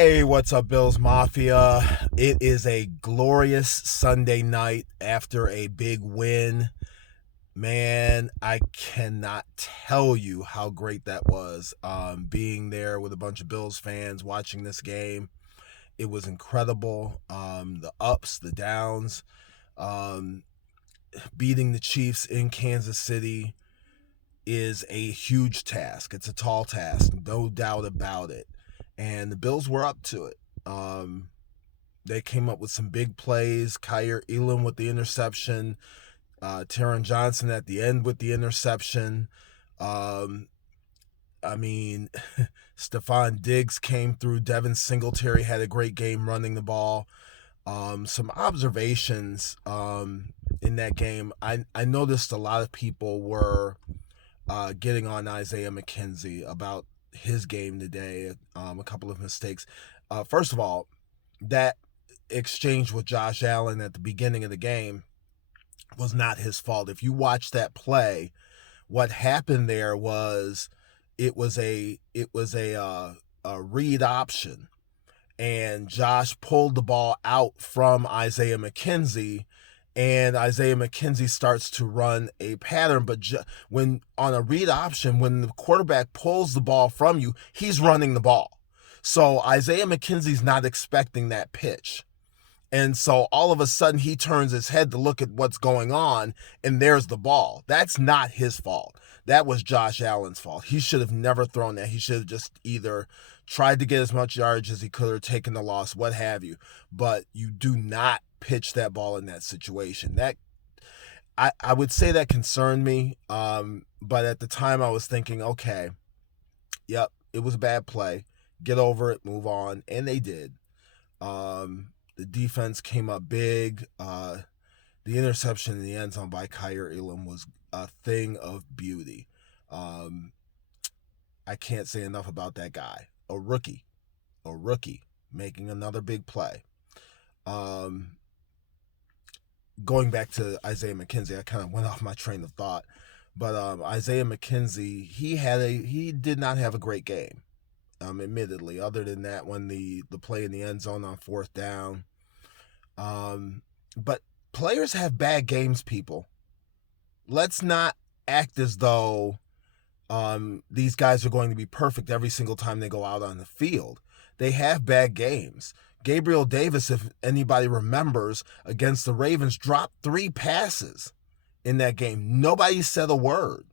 Hey, what's up, Bills Mafia? It is a glorious Sunday night after a big win. Man, I cannot tell you how great that was. Being there with a bunch of Bills fans watching this game, it was incredible. The ups, the downs, um, beating the Chiefs in Kansas City is a huge task. It's a tall task, no doubt about it. And the Bills were up to it. They came up with some big plays. Kaiir Elam with the interception. Taron Johnson at the end with the interception. Um, I mean, Stephon Diggs came through. Devin Singletary had a great game running the ball. Some observations in that game. I noticed a lot of people were getting on Isaiah McKenzie about his game today. A couple of mistakes. First of all, that exchange with Josh Allen at the beginning of the game was not his fault. If you watch that play, what happened there was it was a read option, and Josh pulled the ball out from Isaiah McKenzie, and Isaiah McKenzie starts to run a pattern. But when on a read option, when the quarterback pulls the ball from you, he's running the ball. So Isaiah McKenzie's not expecting that pitch. And so all of a sudden he turns his head to look at what's going on, and there's the ball. That's not his fault. That was Josh Allen's fault. He should have never thrown that. He should have just either tried to get as much yardage as he could or taken the loss, what have you. But you do not pitch that ball in that situation. That I would say that concerned me. But at the time I was thinking, okay, yep, it was a bad play. Get over it, move on. And they did. The defense came up big. The interception in the end zone by Kaiir Elam was a thing of beauty. I can't say enough about that guy. A rookie making another big play. Going back to Isaiah McKenzie, I kind of went off my train of thought, but Isaiah McKenzie, he did not have a great game. Admittedly, other than that, when the play in the end zone on fourth down. But players have bad games, people. Let's not act as though these guys are going to be perfect every single time they go out on the field. They have bad games. Gabriel Davis, if anybody remembers, against the Ravens, dropped 3 passes in that game. Nobody said a word.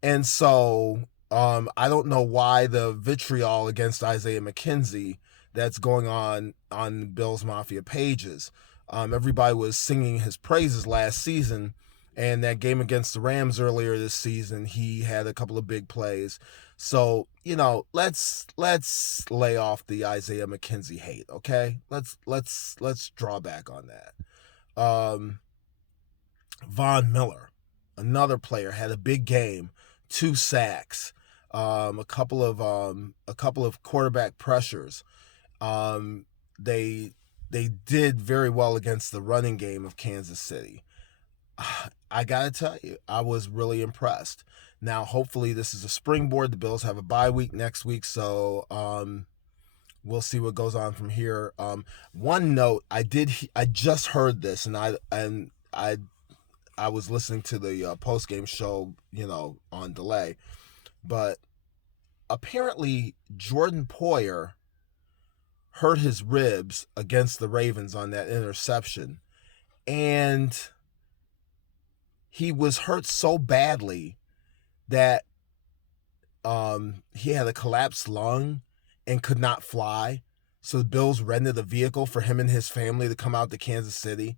And so I don't know why the vitriol against Isaiah McKenzie that's going on Bills Mafia pages. Everybody was singing his praises last season, and that game against the Rams earlier this season, he had a couple of big plays. So, let's lay off the Isaiah McKenzie hate, okay? Let's draw back on that. Von Miller, another player, had a big game, 2 sacks, a couple of quarterback pressures. They did very well against the running game of Kansas City. I gotta tell you, I was really impressed. Now, hopefully, this is a springboard. The Bills have a bye week next week, so we'll see what goes on from here. One note, I just heard this, and I was listening to the post game show, on delay, but apparently Jordan Poyer hurt his ribs against the Ravens on that interception, and he was hurt so badly that he had a collapsed lung and could not fly. So the Bills rented a vehicle for him and his family to come out to Kansas City,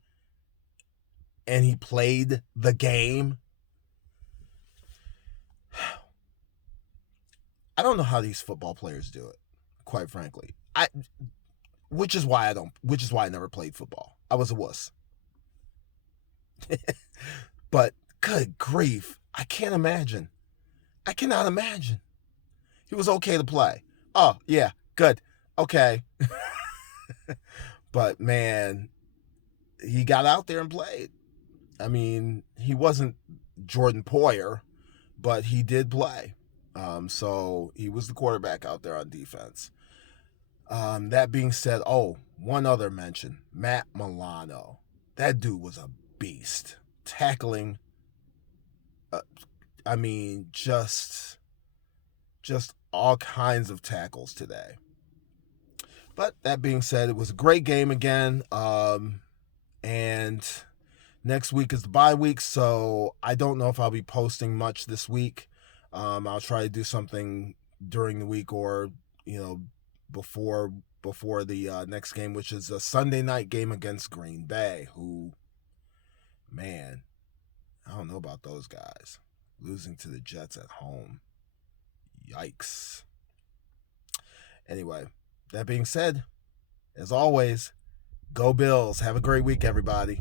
and he played the game. I don't know how these football players do it, quite frankly. Which is why I never played football. I was a wuss. But good grief, I can't imagine. I cannot imagine. He was okay to play. Oh, yeah, good. Okay. But man, he got out there and played. I mean, he wasn't Jordan Poyer, but he did play. So he was the quarterback out there on defense. That being said, one other mention, Matt Milano. That dude was a beast. Tackling, I mean, just all kinds of tackles today. But that being said, it was a great game again. And next week is the bye week, so I don't know if I'll be posting much this week. I'll try to do something during the week or before the next game, which is a Sunday night game against Green Bay. Who, man, I don't know about those guys losing to the Jets at home. Yikes. Anyway, that being said, as always, go Bills. Have a great week, everybody.